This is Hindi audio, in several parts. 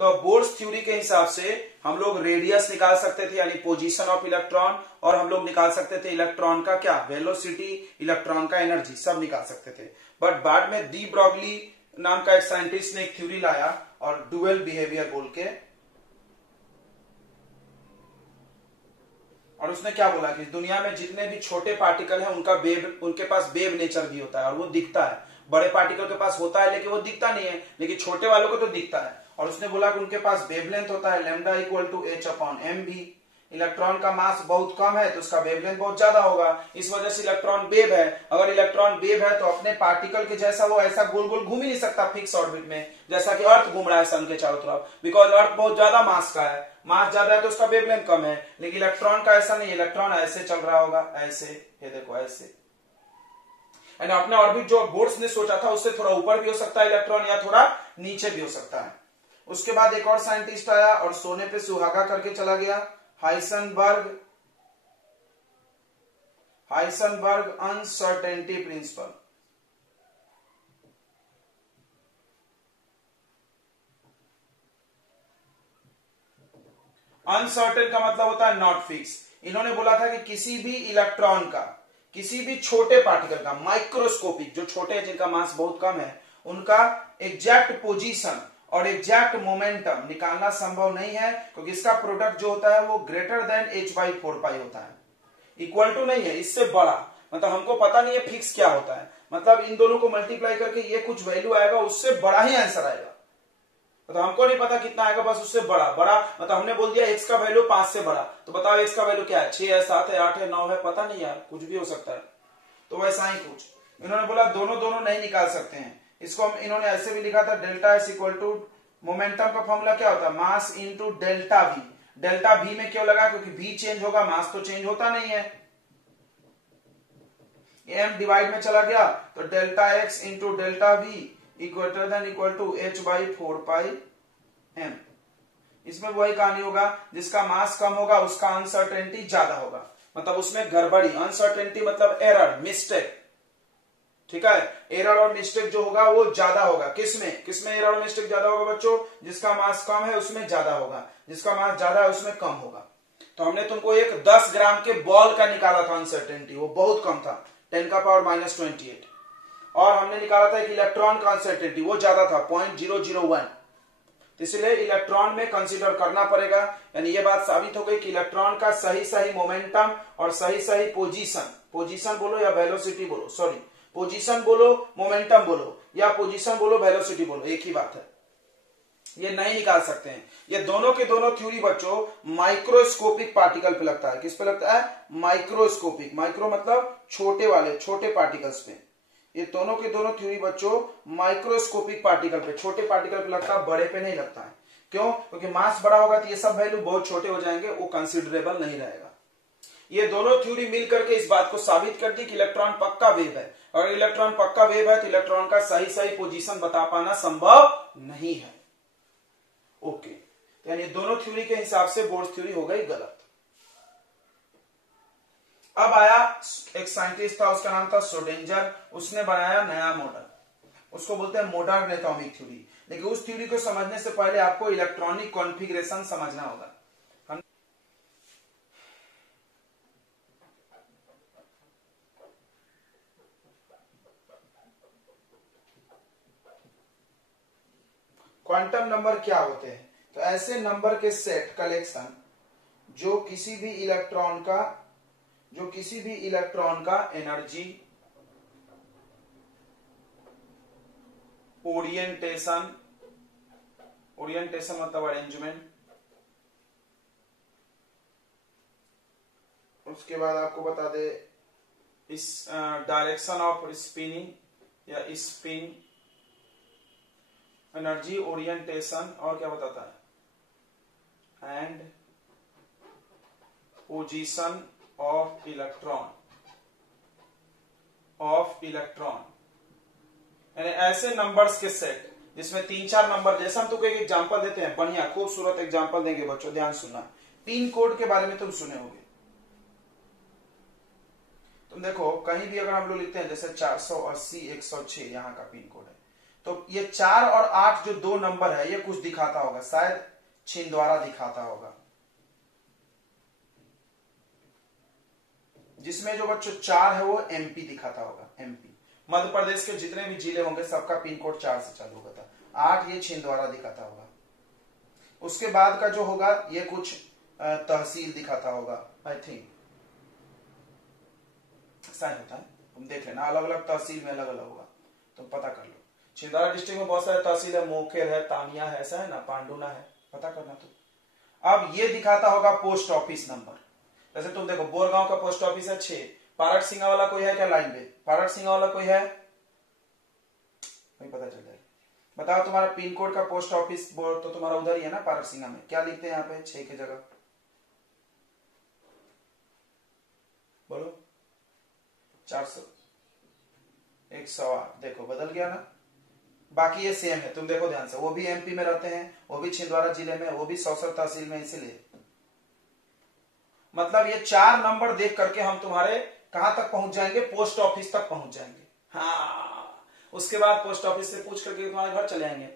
तो बोर्स थ्योरी के हिसाब से हम लोग रेडियस निकाल सकते थे यानी पोजीशन ऑफ इलेक्ट्रॉन, और हम लोग निकाल सकते थे इलेक्ट्रॉन का क्या वेलोसिटी, इलेक्ट्रॉन का एनर्जी, सब निकाल सकते थे। बट बाद में डी ब्रॉगली नाम का एक साइंटिस्ट ने एक थ्योरी लाया और डुअल बिहेवियर बोल के, और उसने क्या बोला कि दुनिया में जितने भी छोटे पार्टिकल हैं उनका उनके पास वेव नेचर भी होता है और वो दिखता है। बड़े पार्टिकल के पास होता है लेकिन वो दिखता नहीं है, लेकिन छोटे वालों को तो दिखता है। और उसने बोला कि उनके पास वेवलेंथ होता है lambda equal to h/m v। Electron का मास बहुत कम है तो उसका वेवलेंथ बहुत ज्यादा होगा, इस वजह से इलेक्ट्रॉन वेव है। अगर इलेक्ट्रॉन वेव है तो अपने पार्टिकल के जैसा वो ऐसा गोल गोल घूम ही नहीं सकता फिक्स ऑर्बिट में, जैसा कि अर्थ घूम रहा है सन के चारों तरफ, बिकॉज अर्थ बहुत ज्यादा मास का है, मास ज्यादा है तो उसका वेवलेंथ कम है। लेकिन इलेक्ट्रॉन का ऐसा नहीं, इलेक्ट्रॉन ऐसे चल रहा होगा, ऐसे, ये देखो ऐसे। एंड अपने ऑर्बिट जो बोर्स ने सोचा था उससे थोड़ा ऊपर भी हो सकता है इलेक्ट्रॉन या थोड़ा नीचे भी हो सकता है। उसके बाद एक और साइंटिस्ट आया और सोने पे सुहागा करके चला गया, हाइसेनबर्ग अनसर्टेनिटी प्रिंसिपल। अनसर्टेन का मतलब होता है नॉट फिक्स। इन्होंने बोला था कि किसी भी इलेक्ट्रॉन का, किसी भी छोटे पार्टिकल का, माइक्रोस्कोपिक जो छोटे हैं जिनका मास बहुत कम है, उनका एग्जैक्ट पोजीशन और एग्जैक्ट मोमेंटम निकालना संभव नहीं है, क्योंकि इसका प्रोडक्ट जो होता है वो ग्रेटर देन h/4 होता है, इक्वल टू नहीं है, इससे बड़ा। मतलब हमको पता नहीं है फिक्स क्या होता है, मतलब इन दोनों को मल्टीप्लाई करके ये कुछ वैल्यू आएगा, उससे बड़ा ही आंसर आएगा। तो हमको नहीं पता कितना आएगा, बस उससे बड़ा बड़ा। मतलब हमने बोल दिया x का वैल्यू 5 से बड़ा, तो बताओ x का वैल्यू क्या है, 6 है, 7 है, 8 है, 9 है, पता नहीं यार, कुछ भी हो सकता है। तो वैसा ही कुछ इन्होंने बोला दोनों नहीं निकाल सकते हैं। इसको इन्होंने ऐसे भी लिखा था, delta s equal to momentum का फॉर्मूला क्या होता है, mass into delta v. Delta v में क्यों लगा, क्योंकि वी चेंज होगा, मास तो चेंज होता नहीं है। m डिवाइड में चला गया तो delta x into delta v equal to h/4πm। इसमें वही कहानी होगा, जिसका मास कम होगा उसका अनसर्टेनिटी ज्यादा होगा, मतलब उसमें गड़बड़ी। अनसर्टेनिटी मतलब एरर, मिस्टेक, ठीक है। एरर और मिस्टेक जो होगा वो ज्यादा होगा। किसमें एरर और मिस्टेक ज्यादा होगा बच्चों, जिसका मास कम है उसमें ज्यादा होगा, जिसका मास ज्यादा है उसमें कम होगा। तो हमने तुमको एक 10 ग्राम के बॉल का निकाला था अनसर्टेनिटी, वो बहुत कम था, 10⁻⁻28। और हमने निकाला था एक इलेक्ट्रॉन का अनसर्टेनिटी, वो ज्यादा था, 0.001। इसलिए इलेक्ट्रॉन में कंसीडर करना पड़ेगा। यानी ये बात साबित हो गई कि इलेक्ट्रॉन का सही मोमेंटम और सही पोजीशन बोलो या वेलोसिटी बोलो, सॉरी पोजीशन बोलो, मोमेंटम बोलो, या पोजीशन बोलो, वेलोसिटी बोलो, एक ही बात है। ये नहीं निकाल सकते हैं। ये दोनों के दोनों थ्योरी बच्चों माइक्रोस्कोपिक पार्टिकल पे लगता है। किस पे लगता है, माइक्रोस्कोपिक। माइक्रो मतलब छोटे वाले, छोटे पार्टिकल्स पे। ये दोनों के दोनों थ्योरी बच्चों माइक्रोस्कोपिक पार्टिकल पे, छोटे पार्टिकल पे लगता है, बड़े पे नहीं लगता है। क्यों, क्योंकि मास बड़ा होगा तो ये सब वैल्यू बहुत छोटे हो जाएंगे, वो कंसिडरेबल नहीं रहेगा। ये दोनों थ्योरी मिलकर के इस बात को साबित कर दी कि इलेक्ट्रॉन पक्का वेव है, और इलेक्ट्रॉन पक्का वेव है तो इलेक्ट्रॉन का सही पोजीशन बता पाना संभव नहीं है। ओके, यानी दोनों थ्योरी के हिसाब से बोर्स थ्योरी हो गई गलत। अब आया एक साइंटिस्ट था, उसका नाम था श्रोडिंगर। उसने बनाया नया मॉडल, उसको बोलते हैं मॉडर्न एटॉमिक थ्योरी। लेकिन उस थ्योरी को समझने से पहले आपको इलेक्ट्रॉनिक कॉन्फ़िगरेशन समझना होगा। क्वांटम नंबर क्या होते हैं, तो ऐसे नंबर के सेट कलेक्शन जो किसी भी इलेक्ट्रॉन का एनर्जी, ओरिएंटेशन मतलब अरेंजमेंट, उसके बाद आपको बता दे इस डायरेक्शन ऑफ स्पिनिंग या स्पिन, एनर्जी, ओरिएंटेशन, और क्या बताता है, एंड पोजीशन ऑफ इलेक्ट्रॉन। यानी ऐसे नंबर्स के सेट जिसमें 3-4 नंबर, जैसा हम तुमको एक एग्जांपल देते हैं, बढ़िया खूबसूरत एग्जांपल देंगे बच्चों, ध्यान सुनना। पिन कोड के बारे में तुम सुने होगे। तुम देखो कहीं भी अगर हम लोग लिखते हैं जैसे 480 106 यहाँ का पिन कोड है, तो ये 4 और 8 जो दो नंबर है ये कुछ दिखाता होगा, शायद छिंदवाड़ा दिखाता होगा, जिसमें जो बच्चों 4 है वो एमपी दिखाता होगा। एमपी मध्य प्रदेश के जितने भी जिले होंगे सबका पिन कोड 4 से चालू होगा था। 8 ये छिंदवाड़ा दिखाता होगा। उसके बाद का जो होगा ये कुछ तहसील दिखाता होगा, आई थिंक शायद होता है, तुम देख लेना, अलग अलग तहसील में अलग अलग होगा, तुम पता कर लो। छिंदवाड़ा डिस्ट्रिक्ट में बहुत सारे तहसील है, मोखेर है, तानिया है, ऐसा है ना, पांडुना है, पता करना तुम। अब ये दिखाता होगा पोस्ट ऑफिस नंबर। जैसे तुम देखो बोरगांव का पोस्ट ऑफिस है 6, पारट सिंगा वाला कोई है क्या लाइन पे? पारट सिंगा वाला कोई है? नहीं पता चल जाएगा। बताओ तुम्हारा पिन कोड का पोस्ट ऑफिस बोर्ड तो तुम्हारा उधर ही है ना, पारट सिंगा में। क्या लिखते हैं यहाँ पे 6 की जगह? बोलो 400 108, देखो बदल गया ना। बाकी ये सेम है, तुम देखो ध्यान से, वो भी एमपी में रहते हैं, वो भी छिंदवाड़ा जिले में, वो भी सौसर तहसील में, इसीलिए मतलब ये 4 नंबर देख करके हम तुम्हारे कहां तक पहुंच जाएंगे? पोस्ट ऑफिस तक पहुंच जाएंगे। हाँ, उसके बाद पोस्ट ऑफिस से पूछ करके तुम्हारे घर चले आएंगे।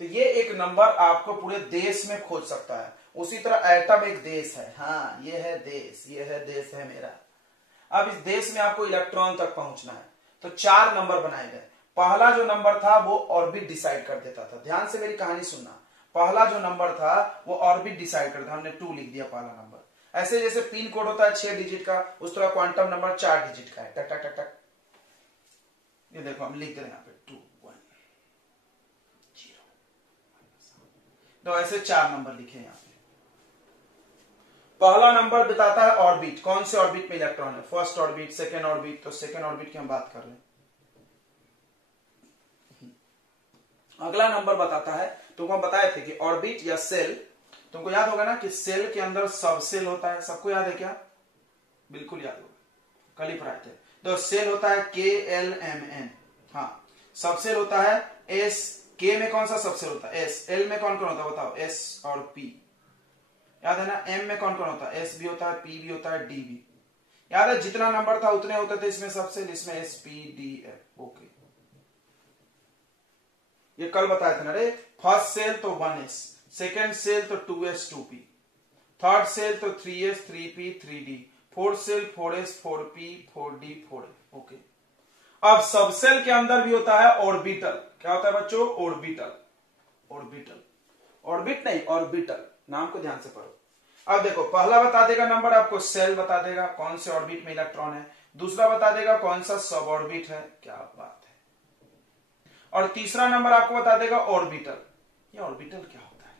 तो ये एक नंबर आपको पूरे देश में खोज सकता है। उसी तरह एटम एक देश है, हाँ ये है देश, ये है देश है मेरा। अब इस देश में आपको इलेक्ट्रॉन तक पहुंचना है, तो 4 नंबर बनाए गए। पहला जो नंबर था वो ऑर्बिट डिसाइड कर देता था। ध्यान से मेरी कहानी सुनना, पहला जो नंबर था वो ऑर्बिट डिसाइड कर देता, हमने 2 लिख दिया पहला नंबर। ऐसे जैसे पिन कोड होता है 6 डिजिट का, उस तरह क्वांटम नंबर 4 डिजिट का है, टक टक टक टक। ये देखो हम लिख दे रहे हैं यहाँ पे 2 1 0। तो ऐसे 4 नंबर लिखे यहाँ पे। पहला नंबर बताता है ऑर्बिट, कौन से ऑर्बिट में इलेक्ट्रॉन है, फर्स्ट ऑर्बिट, सेकेंड ऑर्बिट। तो सेकेंड ऑर्बिट की हम बात कर रहे हैं। अगला नंबर बताता है, तुमको हम बताए थे कि ऑर्बिट या सेल, तुमको याद होगा ना कि सेल के अंदर सब सेल होता है, सबको याद है क्या? बिल्कुल याद होगा, कल ही पढ़ाए थे। तो सेल होता है KLMN, हाँ सब सेल होता है S। K में कौन सा सब सेल होता है? S। L में कौन कौन होता है बताओ? S और P, याद है ना। M में कौन कौन होता है? S भी होता है, P भी होता है, D भी। याद है जितना नंबर था उतने होते थे इसमें सब सेल, इसमें S P D F। Okay, ये कल बताया था ना रे। फर्स्ट सेल तो 1S, सेकेंड सेल तो 2S 2P, थर्ड सेल तो 3S 3P 3D, fourth cell 4S 4P 4D 4F। Okay, अब सब सेल के अंदर भी होता है ऑर्बिटल। क्या होता है बच्चों? ऑर्बिटल। ऑर्बिटल, ऑर्बिट नहीं ऑर्बिटल, नाम को ध्यान से पढ़ो। अब देखो पहला बता देगा नंबर आपको, सेल बता देगा कौन से ऑर्बिट में इलेक्ट्रॉन है। दूसरा बता देगा कौन सा सब ऑर्बिट है, क्या बात है। और तीसरा नंबर आपको बता देगा ऑर्बिटल। ये ऑर्बिटल क्या होता है?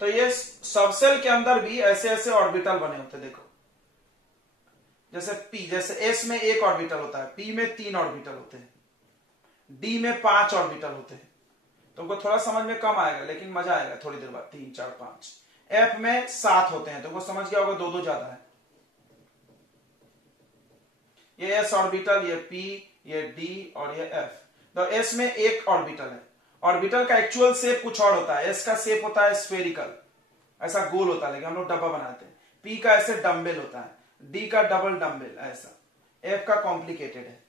तो ये सबसेल के अंदर भी ऐसे ऐसे ऑर्बिटल बने होते हैं। देखो जैसे P, जैसे S में 1 ऑर्बिटल होता है, P में 3 ऑर्बिटल होते हैं, D में 5 ऑर्बिटल होते हैं। तुमको थोड़ा समझ में कम आएगा लेकिन मजा आएगा थोड़ी देर बाद। 3 4 5। F में 7 होते हैं, तुमको समझ गया होगा 2 ज्यादा है। ये S ऑर्बिटल, ये P, ये D और ये F। तो S में 1 ऑर्बिटल है। ऑर्बिटल का एक्चुअल शेप कुछ और होता है। S का शेप होता है स्फेरिकल, ऐसा गोल होता है, लेकिन हम लोग डब्बा बनाते हैं। P का ऐसे डम्बेल होता है, D का डबल डम्बेल ऐसा, F का कॉम्प्लिकेटेड है।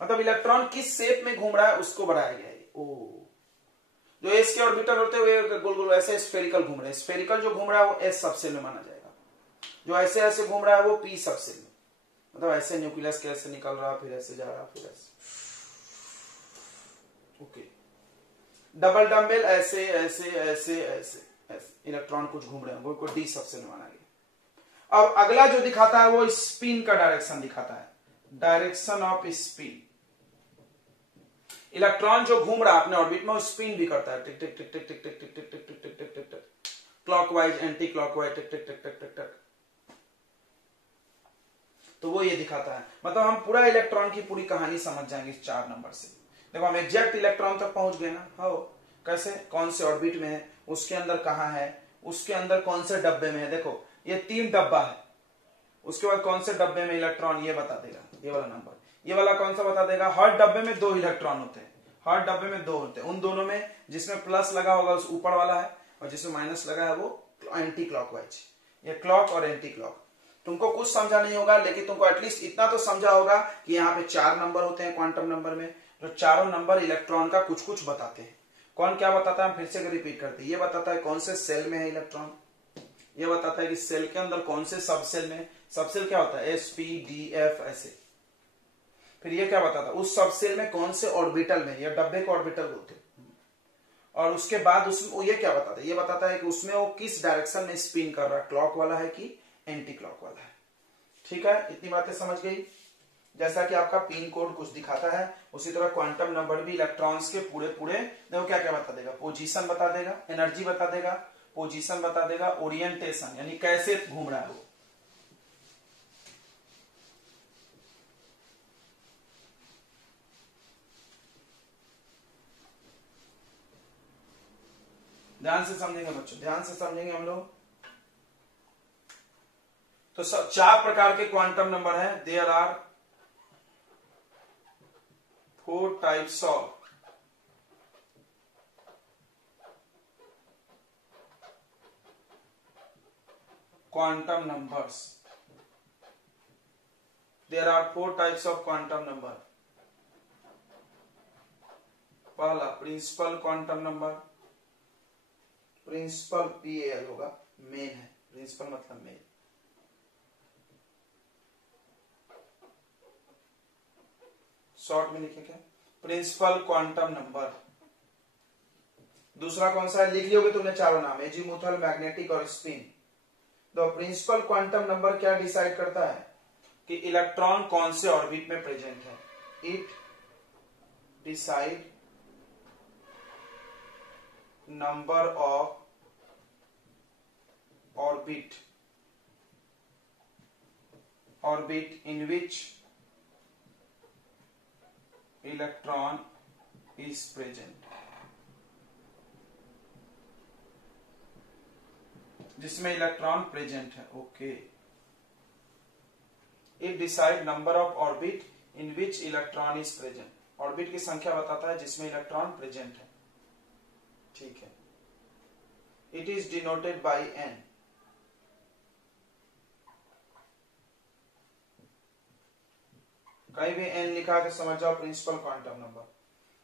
मतलब इलेक्ट्रॉन किस शेप में घूम रहा है उसको बढ़ाया गया है। ओ, जो S के ऑर्बिटल होते हैं गोल गोल ऐसे स्फेरिकल घूम रहे हैं। स्फेरिकल जो घूम रहा है वो S सबसेल में माना जाएगा, जो ऐसे ऐसे घूम रहा है वो P सबसेल में। मतलब ऐसे न्यूक्लियस के ऐसे निकल रहा, फिर ऐसे जा रहा, फिर ऐसे। ओके, डबल डम्बेल ऐसे ऐसे ऐसे ऐसे ऐसे इलेक्ट्रॉन कुछ घूम रहे हैं, वो D सबसेल में माना गया। अब अगला जो दिखाता है वो स्पिन का डायरेक्शन दिखाता है, डायरेक्शन ऑफ स्पिन। इलेक्ट्रॉन जो घूम रहा है अपने ऑर्बिट में वो स्पिन भी करता है, टिक टिक टिक टिक टिक टिक टिक टिक टिक टिक टिक टिक टिक टिक, क्लॉकवाइज एंटी क्लॉकवाइज, टिक टिक टिक टिक टिक टिक। तो वो ये दिखाता है। मतलब हम पूरा इलेक्ट्रॉन की पूरी कहानी समझ जाएंगे इस 4 नंबर से। देखो हम एग्जैक्ट इलेक्ट्रॉन तक पहुंच गए ना। हो कैसे? कौन से ऑर्बिट में है, उसके अंदर कहां है, उसके अंदर कौन से डब्बे में है। देखो ये 3 डब्बा है, उसके बाद कौन से डब्बे में इलेक्ट्रॉन ये बता देगा, ये वाला नंबर। ये वाला कौन सा बता देगा? हर डब्बे में 2 इलेक्ट्रॉन होते हैं, हर डब्बे में 2 होते हैं। उन दोनों में जिसमें प्लस लगा होगा उस ऊपर वाला है, और जिसमें माइनस लगा है वो एंटी क्लॉकवाइज। ये क्लॉक और एंटी क्लॉक। तुमको कुछ समझा नहीं होगा, लेकिन तुमको एटलीस्ट इतना तो समझा होगा कि यहाँ पे 4 नंबर होते हैं क्वांटम नंबर में, जो चारों नंबर इलेक्ट्रॉन का कुछ कुछ बताते हैं। कौन क्या बताता है, हम फिर से रिपीट करते हैं। ये बताता है कौन से सेल में है इलेक्ट्रॉन, ये बताता है कि सेल के अंदर कौन से सब सेल में, सब सेल क्या होता है एस पी डी एफ ऐसे। फिर ये क्या बताता है उस सब सेल में कौन से ऑर्बिटल में, या डब्बे को ऑर्बिटल बोलते हैं। और उसके बाद उसमें ये क्या बताता है, ये बताता है कि उसमें वो किस डायरेक्शन में स्पिन कर रहा है, क्लॉक वाला है कि एंटी क्लॉक वाला है। ठीक है, इतनी बातें समझ गई। जैसा कि आपका पिन कोड कुछ दिखाता है, उसी तरह क्वांटम नंबर भी इलेक्ट्रॉन्स के पूरे पूरे देखो क्या क्या बता देगा, पोजीशन बता देगा, एनर्जी बता देगा, पोजीशन बता देगा, ओरिएंटेशन यानी कैसे घूम रहा है वो। ध्यान से समझेंगे बच्चों, ध्यान से समझेंगे हम लोग। तो चार प्रकार के क्वांटम नंबर हैं। There are 4 types of quantum numbers. There are 4 types of quantum number. पहला principal quantum number, principal PAL होगा, मेन है, प्रिंसिपल मतलब मेन। शॉर्ट में लिखे क्या, प्रिंसिपल क्वांटम नंबर। दूसरा कौन सा है, लिख लियोगे तुमने चारों नाम, एजीमुथल, मैग्नेटिक और स्पिन। तो प्रिंसिपल क्वांटम नंबर क्या डिसाइड करता है कि इलेक्ट्रॉन कौन से ऑर्बिट में प्रेजेंट है। It decide number of orbit in which electron is present, जिसमें इलेक्ट्रॉन प्रेजेंट है। Okay, it decide number of orbit in which electron is present, orbit की संख्या बताता है जिसमें इलेक्ट्रॉन प्रेजेंट है। ठीक है, it is denoted by n. कहीं भी एन लिखा है तो समझ जाओ प्रिंसिपल क्वांटम नंबर।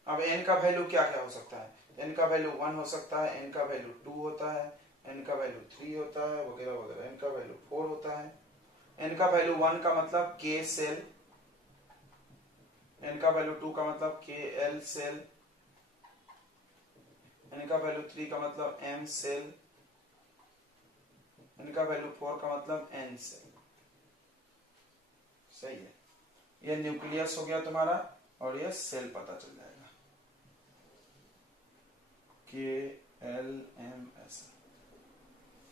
अब एन का वैल्यू क्या क्या हो सकता है, एन का वैल्यू 1 हो सकता है, एन का वैल्यू 2 होता है, एन का वैल्यू 3 होता है, वगैरह वगैरह। एन का वैल्यू 4 होता है। एन का वैल्यू 1 का मतलब के सेल, एन का वैल्यू 2 का मतलब के एल सेल, एन का वैल्यू 3 का मतलब एम सेल, एन का वैल्यू 4 का मतलब एन सेल। सही है, ये न्यूक्लियस हो गया तुम्हारा, और ये सेल पता चल जाएगा, के एल एम एस।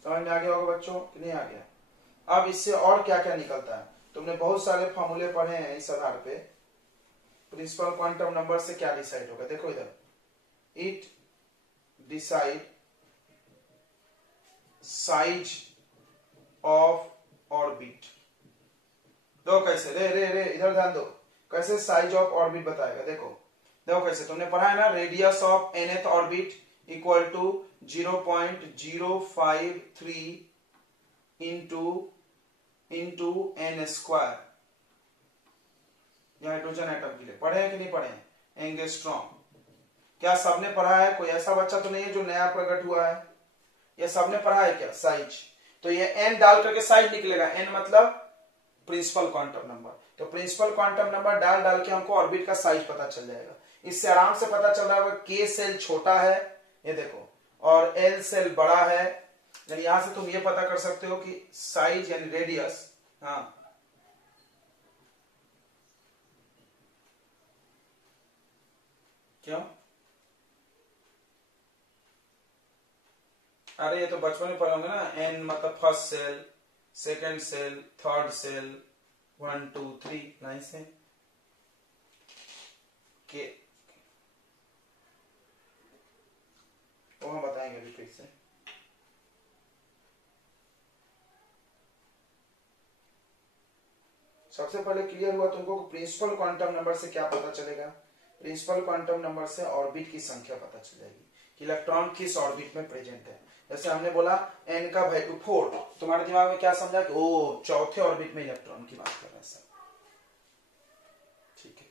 समझ में आ गया होगा बच्चों कि नहीं आ गया। अब इससे और क्या क्या निकलता है, तुमने बहुत सारे फॉर्मूले पढ़े हैं इस आधार पे। प्रिंसिपल क्वांटम नंबर से क्या डिसाइड होगा, देखो इधर, it decide size of orbit. दो कैसे, रे रे रे इधर ध्यान दो, कैसे साइज ऑफ ऑर्बिट बताएगा। देखो देखो कैसे, तुमने पढ़ा है ना, radius of nth orbit equal to 0.053 into n square. यह हाइड्रोजन एटम के लिए पढ़े हैं कि नहीं पढ़े हैं, एंगस्ट्रॉम। क्या सबने पढ़ा है, कोई ऐसा बच्चा तो नहीं है जो नया प्रकट हुआ है, ये सबने पढ़ा है क्या साइज। तो ये n डाल करके साइज निकलेगा, n मतलब प्रिंसिपल क्वांटम नंबर। तो प्रिंसिपल क्वांटम नंबर डाल डाल के हमको ऑर्बिट का साइज पता चल जाएगा। इससे आराम से पता चल रहा है के सेल छोटा है, ये देखो, और एल सेल बड़ा है। यानी यहां से तुम ये पता कर सकते हो कि साइज यानी रेडियस, हाँ क्यों, अरे ये तो बचपन में पढ़े होंगे ना, एन मतलब first shell, second shell, third shell, 1 2 3 line से के, वो हम बताएंगे अभी फिर से। सबसे पहले क्लियर हुआ तुमको प्रिंसिपल क्वांटम नंबर से क्या पता चलेगा, प्रिंसिपल क्वांटम नंबर से ऑर्बिट की संख्या पता चल जाएगी कि इलेक्ट्रॉन किस ऑर्बिट में प्रेजेंट है। जैसे हमने बोला n का वैल्यू 4, तुम्हारे दिमाग में क्या समझा कि ओ चौथे ऑर्बिट में इलेक्ट्रॉन की बात कर रहा है सर। ठीक है,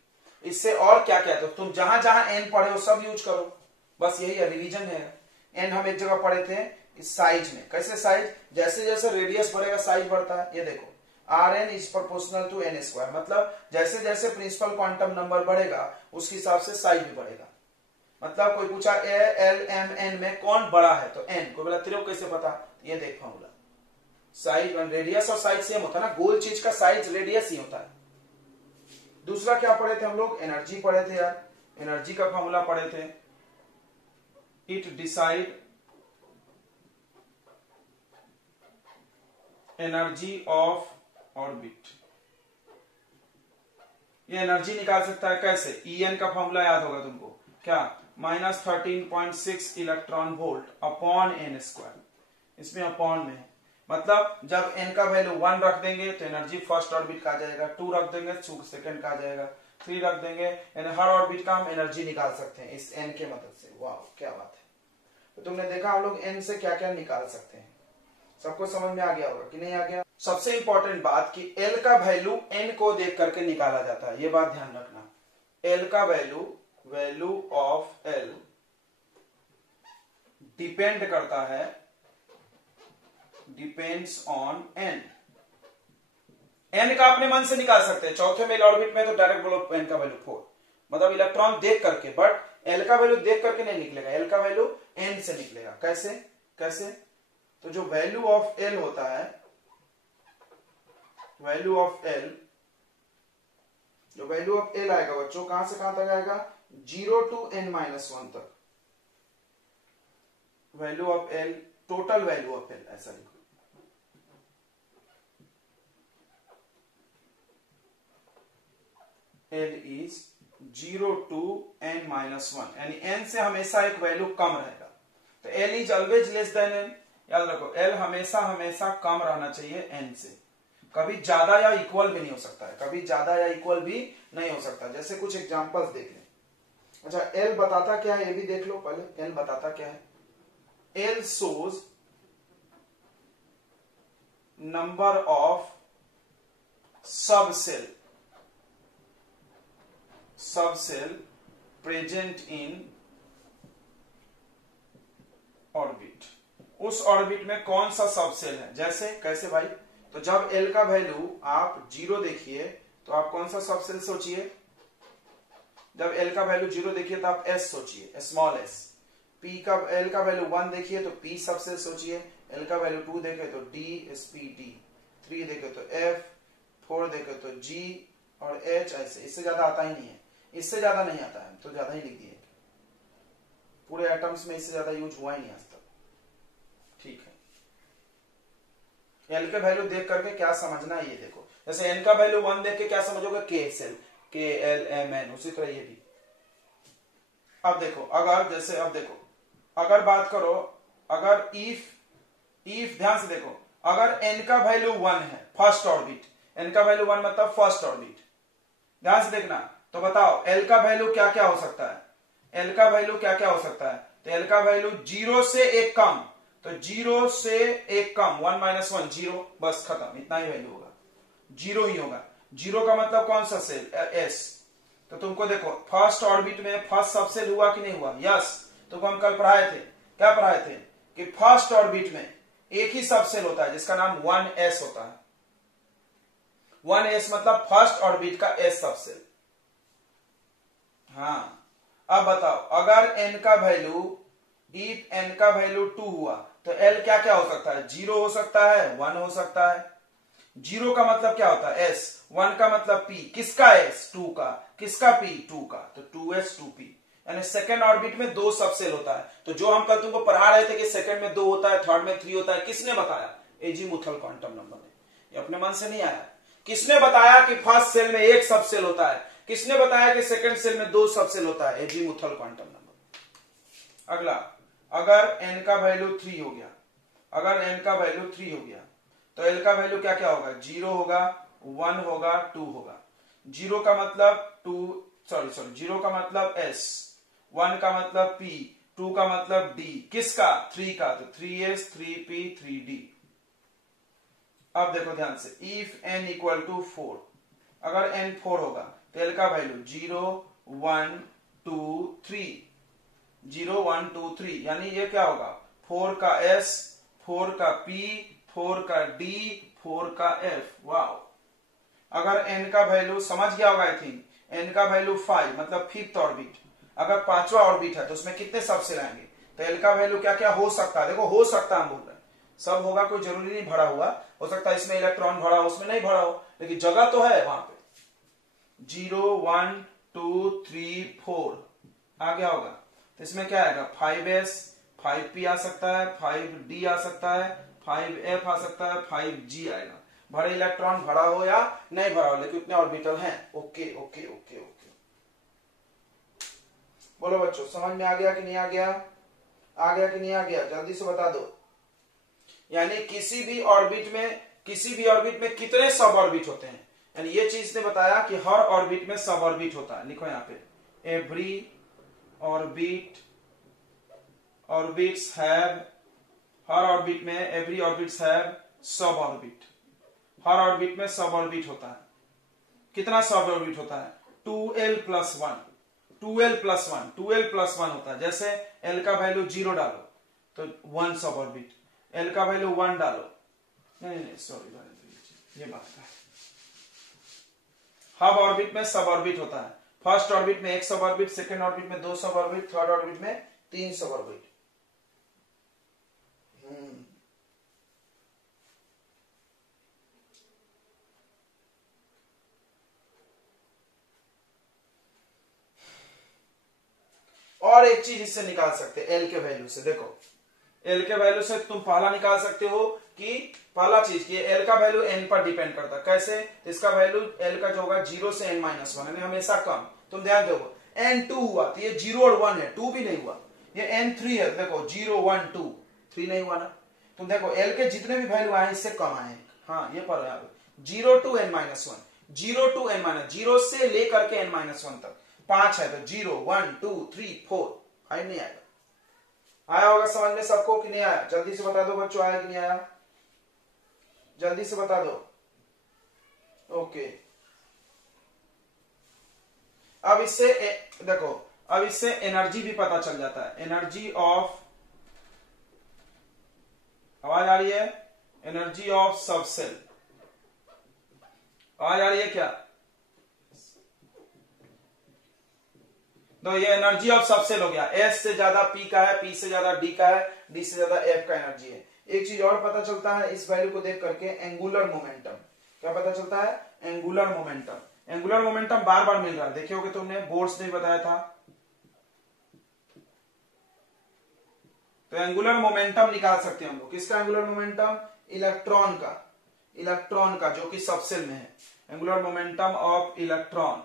इससे और क्या क्या, तो तुम जहां जहां एन पढ़े हो सब यूज करो, बस यही है, रिवीजन है। एन हम एक जगह पढ़े थे इस साइज में, कैसे साइज, जैसे जैसे रेडियस बढ़ेगा साइज बढ़ता है। ये देखो r n is proportional to n square, मतलब जैसे जैसे प्रिंसिपल क्वांटम नंबर बढ़ेगा उसके हिसाब से साइज भी बढ़ेगा। मतलब कोई पूछा ए एल एम एन में कौन बड़ा है, तो एन को बोला तेरे को कैसे पता, ये देख फॉर्मूला, साइज रेडियस और साइज सेम होता है ना, गोल चीज का साइज रेडियस ही होता है। दूसरा क्या पढ़े थे हम लोग, एनर्जी पढ़े थे यार, एनर्जी का फॉर्मूला पढ़े थे, it decide energy of orbit. ये एनर्जी निकाल सकता है कैसे, En का फॉर्मूला याद होगा तुमको, क्या, -13.6 electron volt upon n square, इसमें अपॉन में है, मतलब जब n का वैल्यू 1 रख देंगे तो एनर्जी फर्स्ट ऑर्बिट का आ जाएगा, 2 रख देंगे तो सेकंड का आ जाएगा, 3 रख देंगे, यानी हर ऑर्बिट का हम एनर्जी निकाल सकते हैं इस n के मदद से। वाह क्या बात है। तो तुमने देखा हम लोग n से क्या क्या निकाल सकते हैं, सबको समझ में आ गया होगा कि नहीं आ गया। सबसे इंपॉर्टेंट बात कि L का वैल्यू n को देख करके निकाला जाता है, ये बात ध्यान रखना। L का वैल्यू ऑफ L डिपेंड करता है, डिपेंड्स ऑन n। n का अपने मन से निकाल सकते हैं, चौथे मेल ऑर्बिट में तो डायरेक्ट बोलो n का वैल्यू 4, मतलब इलेक्ट्रॉन देख करके, बट L का वैल्यू देख करके नहीं निकलेगा, L का वैल्यू n से निकलेगा। कैसे कैसे, तो जो वैल्यू ऑफ L होता है, वैल्यू ऑफ L, जो वैल्यू ऑफ L आएगा बच्चों कहां से कहां तक आएगा, 0 to n-1 तक, value of L, total value of L ऐसा लिखो, L is 0 to n-1, यानी n से हमेशा एक वैल्यू कम रहेगा, तो L is always less than n, याद रखो L हमेशा हमेशा कम रहना चाहिए n से, कभी ज्यादा या इक्वल भी नहीं हो सकता है, कभी ज्यादा या इक्वल भी नहीं हो सकता। जैसे कुछ एग्जांपल्स देख लें। अच्छा L बताता क्या है ये भी देख लो पहले, L बताता क्या है, L shows number of subcell present in orbit, उस ऑर्बिट में कौन सा सबसेल है, जैसे कैसे भाई, तो जब L का वैल्यू आप 0 देखिए तो आप कौन सा सबसेल सोचिए, जब L का वैल्यू 0 देखिए तो आप S सोचिए, स्मॉल s, P का L का वैल्यू 1 देखिए तो P सबसेल सोचिए, L का वैल्यू 2 देखे तो D SPD, 3 देखे तो F, 4 देखे तो G और H, ऐसे, इससे ज्यादा आता ही नहीं है, इससे ज्यादा नहीं आता है, तो ज्यादा ही लिख दिए, पूरे एटम्स में इससे ज्यादा यूज हुआ ही नहीं आज तक। ठीक है, L के वैल्यू देख करके क्या समझना है ये देखो, जैसे N का वैल्यू 1 देख के क्या समझोगे, K सेल, KLMN, उसी तरह ये भी। अब देखो अगर जैसे, अब देखो अगर बात करो, अगर इफ ध्यान से देखो, अगर n का वैल्यू 1 है फर्स्ट ऑर्बिट, n का वैल्यू 1 मतलब फर्स्ट ऑर्बिट, ध्यान से देखना, तो बताओ L का वैल्यू क्या क्या हो सकता है, L का वैल्यू क्या क्या हो सकता है, तो L का वैल्यू 0 से 1 कम, तो 0 से 1 कम 1-1 0, बस खत्म, इतना ही वैल्यू होगा, 0 ही होगा। 0 का मतलब कौन सा सेल, S, तो तुमको देखो फर्स्ट ऑर्बिट में फर्स्ट सबसेल हुआ कि नहीं हुआ, यस, तुमको हम कल पढ़ाए थे, क्या पढ़ाए थे कि फर्स्ट ऑर्बिट में एक ही सबसेल होता है जिसका नाम 1s होता है, 1s मतलब फर्स्ट ऑर्बिट का s सबसेल। हाँ अब बताओ अगर n का वैल्यू, इफ n का वैल्यू 2 हुआ तो L क्या क्या हो सकता है, 0 हो सकता है, 1 हो सकता है। 0 का मतलब क्या होता है, S, 1 का मतलब P, किसका S, 2 का, किसका P, 2 का, तो 2S 2P, यानी सेकेंड ऑर्बिट में 2 सबसेल होता है। तो जो हम कल तुमको पढ़ा रहे थे कि सेकेंड में 2 होता है, थर्ड में 3 होता है, किसने बताया, एजीमुथल क्वांटम नंबर ने, ये अपने मन से नहीं आया। किसने बताया कि फर्स्ट सेल में 1 सबसेल होता है, किसने बताया कि सेकेंड सेल में 2 सबसेल होता है, एजीमुथल क्वांटम नंबर। अगला, अगर n का वैल्यू 3 हो गया, अगर n का वैल्यू 3 हो गया तो L का वैल्यू क्या क्या होगा, 0 होगा, 1 होगा, 2 होगा। 0 का मतलब 0 का मतलब S, 1 का मतलब P, 2 का मतलब D, किसका, 3 का, तो 3S 3P 3D। अब देखो ध्यान से, इफ n इक्वल टू 4, अगर n 4 होगा तो एल का वैल्यू 0 1 2 3, 0 1 2 3, यानी ये क्या होगा 4 का S, 4 का P, 4 का D, 4 का F। वाओ। अगर n का वैल्यू समझ गया होगा, आई थिंक n का वैल्यू 5 मतलब फिफ्थ ऑर्बिट, अगर पांचवा ऑर्बिट है तो उसमें कितने सबसेल आएंगे, तो l का वैल्यू क्या क्या हो सकता है, देखो हो सकता है हम बोल रहे हैं, सब होगा कोई जरूरी नहीं भरा हुआ, हो सकता है इसमें इलेक्ट्रॉन भरा हो उसमें नहीं भरा हो, लेकिन जगह तो है वहां पे। 0 1 2 3 4 आ गया होगा, तो इसमें क्या आएगा 5s, 5p आ सकता है, 5d आ सकता है, 5f आ सकता है, 5g आएगा, भरे इलेक्ट्रॉन भरा हो या नहीं भरा हो, लेकिन उतने ऑर्बिटल हैं। ओके ओके ओके ओके, बोलो बच्चों समझ में आ गया कि नहीं आ गया, आ गया कि नहीं आ गया, जल्दी से बता दो। यानी किसी भी ऑर्बिट में कितने सब ऑर्बिट होते हैं, यानी ये चीज ने बताया कि हर ऑर्बिट में सब ऑर्बिट होता है। लिखो यहाँ पे every orbits have, her orbit में एवरी ऑर्बिट्स हैव सब ऑर्बिट, हर ऑर्बिट में सब ऑर्बिट होता है। कितना सब ऑर्बिट होता है 2l plus 1, 2l plus 1, 2l plus 1 होता है। जैसे l का वैल्यू 0 डालो तो 1 सब ऑर्बिट, l का वैल्यू 1 डालो, नहीं सॉरी ये बात है, हर ऑर्बिट में सब ऑर्बिट होता है। फर्स्ट ऑर्बिट में 1 सब ऑर्बिट, सेकेंड ऑर्बिट में 2 सब ऑर्बिट, थर्ड ऑर्बिट में 3 सब ऑर्बिट। और एक चीज इससे निकाल सकते हैं एल के वैल्यू से, देखो एल के वैल्यू से तुम पहला निकाल सकते हो कि पहला चीज कि एल का वैल्यू एन पर डिपेंड करता है। कैसे, इसका वैल्यू एल का जो होगा 0 से n माइनस 1, यानी हमेशा कम। तुम ध्यान दो n2 हुआ तो ये 0 और 1 है, 2 भी नहीं हुआ। ये n3 है, देखो 0 1 2 3 नहीं हुआ ना। तुम देखो एल के जितने भी वैल्यू आए इससे कम आए, हाँ ये पर 0 to n minus 1, 0 to n minus 0 से लेकर के n माइनस 1 तक 5 है, तो 0 1 2 3 4 हाई नहीं आएगा। आया होगा समझ में सबको कि नहीं आया, जल्दी से बता दो बच्चों, आया कि नहीं आया, जल्दी से बता दो। ओके, अब इससे देखो, अब इससे एनर्जी भी पता चल जाता है। एनर्जी ऑफ, आवाज आ रही है, एनर्जी ऑफ सबसेल, आवाज आ रही है क्या? तो ये एनर्जी ऑफ सबसेल हो गया, एस से ज्यादा पी का है, पी से ज्यादा डी का है, डी से ज्यादा एफ का एनर्जी है। एक चीज और पता चलता है इस वैल्यू को देख करके, एंगुलर मोमेंटम। क्या पता चलता है? Angular momentum. एंगुलर मोमेंटम बार बार मिल रहा है, देखे होगे तुमने, बोर्ड्स ने बताया था। तो एंगुलर मोमेंटम निकाल सकते हैं हम लोग। किसका एंगुलर मोमेंटम? इलेक्ट्रॉन का, इलेक्ट्रॉन का जो कि सबसेल में है। Angular momentum of electron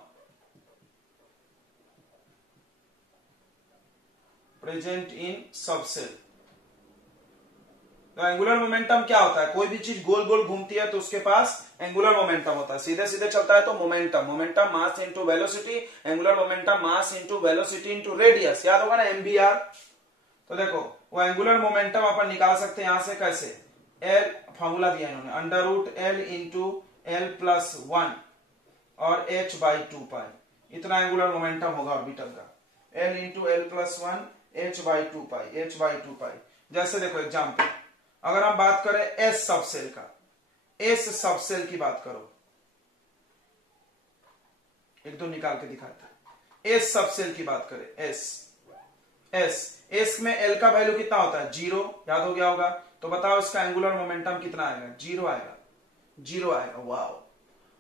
present in subshell. तो एंगुलर मोमेंटम क्या होता है? कोई भी चीज गोल गोल घूमती है तो उसके पास एंगुलर मोमेंटम होता है। सीधे सीधे चलता है तो momentum, momentum mass into velocity, angular momentum mass into velocity into radius, याद होगा ना एमवीआर। तो देखो वो एंगुलर मोमेंटम अपन निकाल सकते हैं यहां से, कैसे? एल फॉर्मूला दिया इन्होंने, under root l into l plus 1 और h बाई 2 पाई, इतना एंगुलर मोमेंटम होगा ऑर्बिटल का। L into l plus 1 h by 2 pi, h by 2 pi. जैसे देखो एग्जाम्पल, अगर हम बात करें एस सबसेल का, एस सबसेल की बात करो, एक दो निकाल के दिखाता है। एस सबसेल की बात करें, एस में एल का वैल्यू कितना होता है? 0, याद हो गया होगा। तो बताओ इसका एंगुलर मोमेंटम कितना आएगा? 0 आएगा, 0 आएगा। वाओ।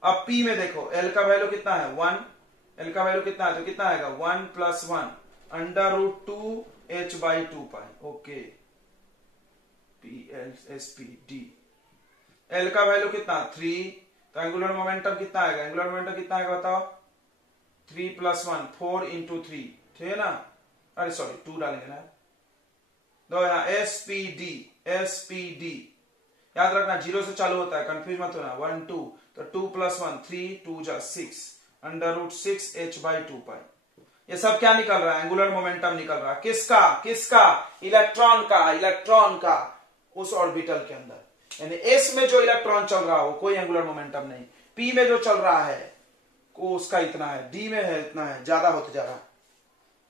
अब पी में देखो एल का वैल्यू कितना है? 1, एल का वैल्यू कितना है तो कितना आएगा? 1 plus 1 under root 2 h by 2 pi. Okay, p l s p d. L का वैल्यू कितना? 3, तो एंगुलर मोमेंटम कितना आएगा? एंगुलर मोमेंटम कितना आएगा बताओ? 3 प्लस 1 4 इंटू 3, ठीक है ना? अरे सॉरी 2 डालेंगे ना, तो यहाँ एस पी डी, याद रखना 0 से चालू होता है, कंफ्यूज मत होना। 1 2, तो 2 प्लस 1 3 2 जा 6 अंडर रूट 6 h बाई 2 पाई। ये सब क्या निकल रहा है? एंगुलर मोमेंटम निकल रहा है। किसका? किसका? इलेक्ट्रॉन का, इलेक्ट्रॉन का उस ऑर्बिटल के अंदर। यानी एस में जो इलेक्ट्रॉन चल रहा हो कोई एंगुलर मोमेंटम नहीं, पी में जो चल रहा है को उसका इतना है, डी में है इतना है, ज्यादा होते जा रहा है।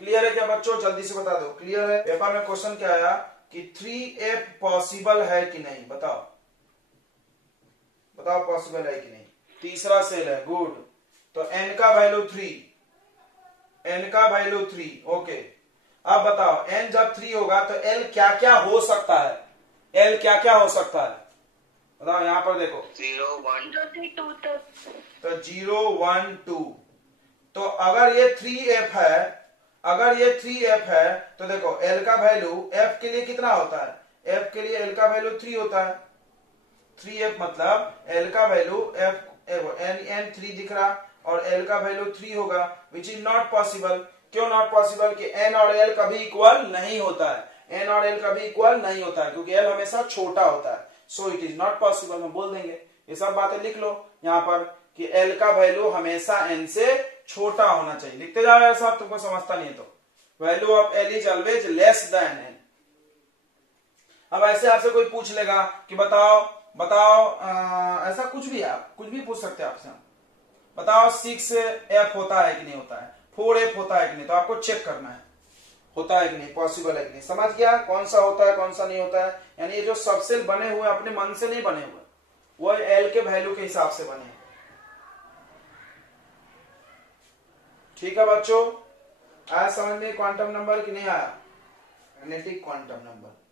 क्लियर है क्या बच्चों? जल्दी से बता दो। क्लियर है? पेपर में क्वेश्चन क्या आया कि 3f पॉसिबल है कि नहीं, बताओ बताओ पॉसिबल है कि नहीं। तीसरा सेल है, गुड। तो n का वैल्यू 3, n का वैल्यू 3, ओके। अब बताओ n जब 3 होगा तो l क्या क्या हो सकता है, l क्या क्या हो सकता है बताओ। यहां पर देखो 0 1 2 तक, तो 0 1 2। तो अगर ये 3f है, अगर ये 3f है तो देखो l का वैल्यू f के लिए कितना होता है, f के लिए l का वैल्यू 3 होता है। 3f मतलब l का वैल्यू f n 3 दिख रहा और l का वैल्यू 3 होगा, विच इज नॉट पॉसिबल। क्यों नॉट पॉसिबल? कि n और l कभी इक्वल नहीं होता है, n और l कभी इक्वल नहीं होता है क्योंकि l हमेशा छोटा होता है। So it is not possible, हम बोल देंगे। ये सब बातें लिख लो यहां पर कि l का वैल्यू हमेशा n से छोटा होना चाहिए। लिखते जाओ यार साहब, तुमको समझता नहीं है तो। Value of l is always less than n। अब ऐसे आपसे कोई पूछ लेगा कि बताओ ऐसा कुछ भी, आप कुछ भी पूछ सकते हैं आपसे, बताओ 6f होता है कि नहीं होता है, 4f होता है कि नहीं, तो आपको चेक करना है होता है कि नहीं, पॉसिबल है कि नहीं। समझ गया कौन सा होता है कौन सा नहीं होता है? यानी ये जो सबसेल बने हुए अपने मन से नहीं बने हुए, वो l के वैल्यू के हिसाब से बने हैं। ठीक है बच्चों, आया समझ में क्वांटम नंबर कि नहीं आया? Magnetic quantum number.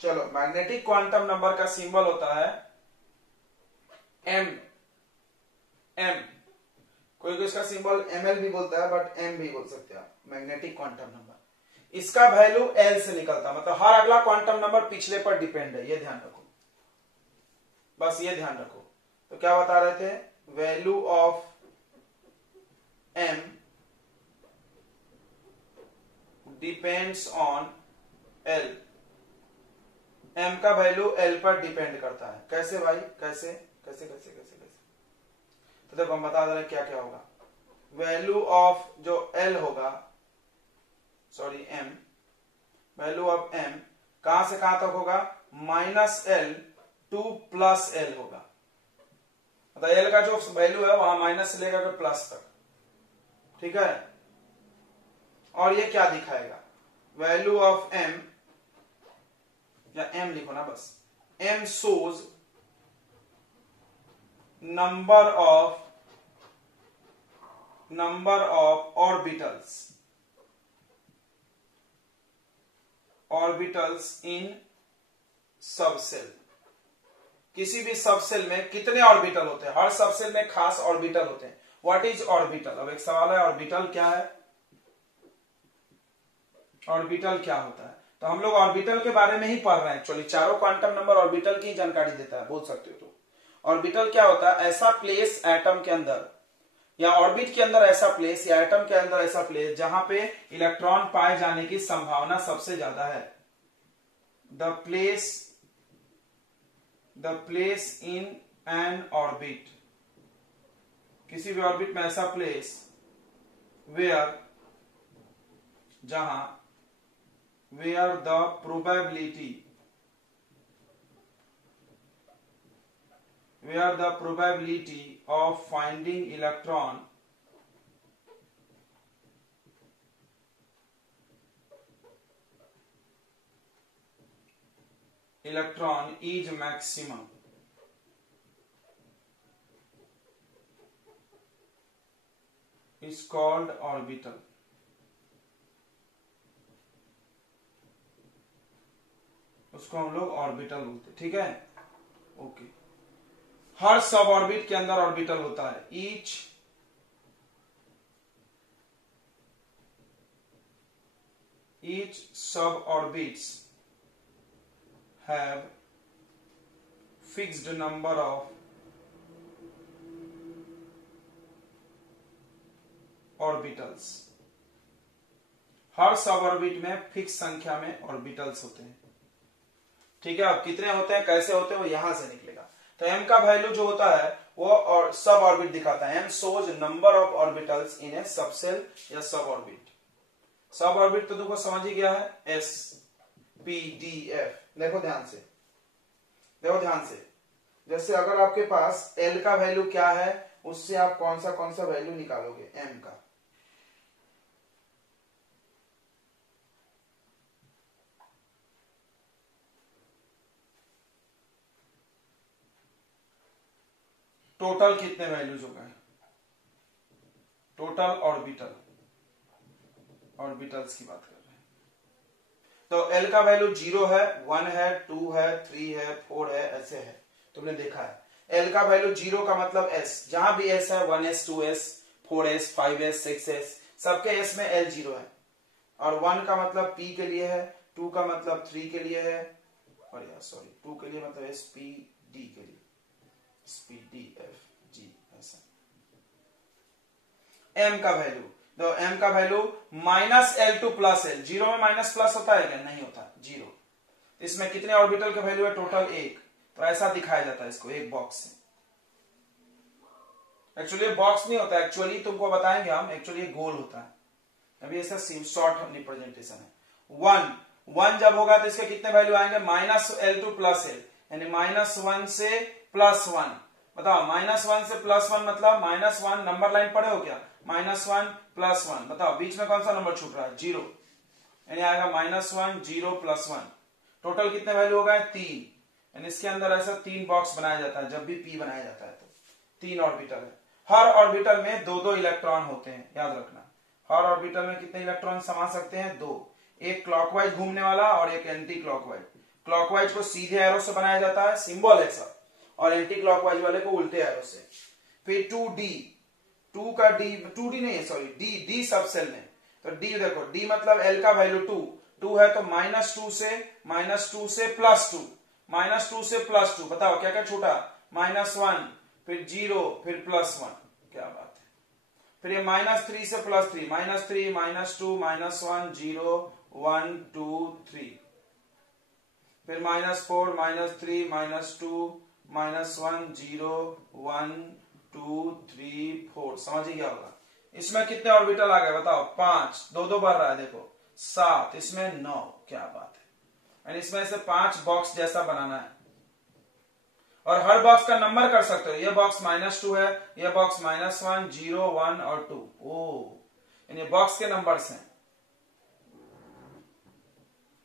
चलो, मैग्नेटिक क्वांटम नंबर का सिंबल होता है m। m कोई कोई इसका सिंबल ml भी बोलता है, बट m भी बोल सकते हैं आप। मैग्नेटिक क्वांटम नंबर, इसका वैल्यू l से निकलता है, मतलब हर अगला क्वांटम नंबर पिछले पर डिपेंड है, ये ध्यान रखो, बस ये ध्यान रखो। तो क्या बता रहे थे? Value of m depends on l। m का वैल्यू l पर डिपेंड करता है। कैसे भाई? कैसे कैसे कैसे कैसे कैसे? तो देखो हम बता दे रहे हैं क्या क्या होगा। वैल्यू ऑफ जो l होगा, sorry m, value of m कहां से कहां तक होगा? -l टू +l होगा। मतलब l का जो वैल्यू है वहां माइनस से लेकर के प्लस तक, ठीक है। और ये क्या दिखाएगा? वैल्यू ऑफ m, या m लिखो ना बस, m shows number of orbitals in subshell. किसी भी सबसेल में कितने ऑर्बिटल होते हैं? हर सबसेल में खास ऑर्बिटल होते हैं। What is orbital? अब एक सवाल है, ऑर्बिटल क्या है? ऑर्बिटल क्या होता है? तो हम लोग ऑर्बिटल के बारे में ही पढ़ रहे हैं एक्चुअली। चारों क्वांटम नंबर ऑर्बिटल की जानकारी देता है, बोल सकते हो। तो ऑर्बिटल क्या होता है? ऐसा प्लेस एटम के अंदर या ऑर्बिट के अंदर ऐसा प्लेस या एटम के अंदर ऐसा प्लेस जहां पे इलेक्ट्रॉन पाए जाने की संभावना सबसे ज्यादा है। The place in an orbit, किसी भी ऑर्बिट में ऐसा प्लेस वेयर जहां where the probability of finding electron is maximum, is called orbital। उसको हम लोग ऑर्बिटल बोलते, ठीक है, ओके। हर सब ऑर्बिट के अंदर ऑर्बिटल होता है। each sub orbits have fixed number of orbitals. हर सब ऑर्बिट में फिक्स संख्या में ऑर्बिटल्स होते हैं। ठीक है, अब कितने होते हैं कैसे होते हैं वो यहां से निकलेगा। तो m का वैल्यू जो होता है वो और सब ऑर्बिट दिखाता है। m shows number of orbitals in A subshell या सब ऑर्बिट। सब ऑर्बिट तो तुमको समझ ही गया है, s p d f। देखो ध्यान से, देखो ध्यान से। जैसे अगर आपके पास l का वैल्यू क्या है उससे आप कौन सा वैल्यू निकालोगे m का। टोटल कितने वैल्यूज हो गए, टोटल ऑर्बिटल्स की बात कर रहे हैं। तो L का वैल्यू 0 है, 1 है, 2 है, 3 है, 4 है, ऐसे है। तुमने देखा है L का वैल्यू 0 का मतलब S, जहां भी S है 1S 2S 4S 5S 6S सबके S में L 0 है। और 1 का मतलब P के लिए है, 2 का मतलब 3 के लिए है, और यार सॉरी 2 के लिए मतलब SPD के लिए, SPDFG ऐसा। M का वैल्यू, तो M का value -L to +L। Zero में माइनस प्लस होता है क्या, नहीं होता, जीरो। इसमें कितने ऑर्बिटल के वैल्यू है, टोटल 1। तो ऐसा दिखाया जाता है इसको एक बॉक्स से। एक्चुअली बॉक्स नहीं होता, एक्चुअली तुमको बताएंगे हम, एक्चुअली गोल होता है। अभी ऐसा शॉर्ट रिप्रेजेंटेशन है। 1 जब होगा तो इसके कितने वैल्यू आएंगे, -L टू +L, यानी -1 से +1। बताओ -1 से +1 मतलब -1 नंबर लाइन पढ़े हो क्या, -1 +1। बताओ बीच में कौन सा नंबर छूट रहा है, 0, यानी आएगा -1 0 +1। टोटल कितने वैल्यू हो गए, 3। यानी इसके अंदर ऐसा 3 बॉक्स बनाया जाता है जब भी P बनाया जाता है तो 3 ऑर्बिटल है। हर ऑर्बिटल में 2-2 इलेक्ट्रॉन होते हैं, याद रखना। हर ऑर्बिटल में कितने इलेक्ट्रॉन समा सकते हैं, 2। एक क्लॉकवाइज घूमने वाला और एक एंटी क्लॉकवाइज। क्लॉकवाइज को सीधे एरो से बनाया जाता है, सिंबल है सब, और एंटी क्लॉकवाइज वाले को उल्टे एरो से। फिर 2D, 2D नहीं है, सॉरी D सबसेल में। तो D देखो, D मतलब L का वैल्यू 2 है, तो -2 से +2, -2 से +2। बताओ क्या क्या छूटा, -1, फिर 0, फिर +1। क्या बात है। फिर ये -3 से +3, -3 -2 -1 0 1 2 3। फिर -4 -3 -2 -1 0 1 2 3 4। समझ ही गया होगा। इसमें कितने ऑर्बिटल आ गए बताओ, 5, 2-2 बढ़ रहा है देखो, 7, इसमें 9। क्या बात है। इसमें से 5 बॉक्स जैसा बनाना है, और हर बॉक्स का नंबर कर सकते हो। ये बॉक्स -2 है, ये बॉक्स -1 0 1 और 2। यानी बॉक्स के नंबर्स हैं।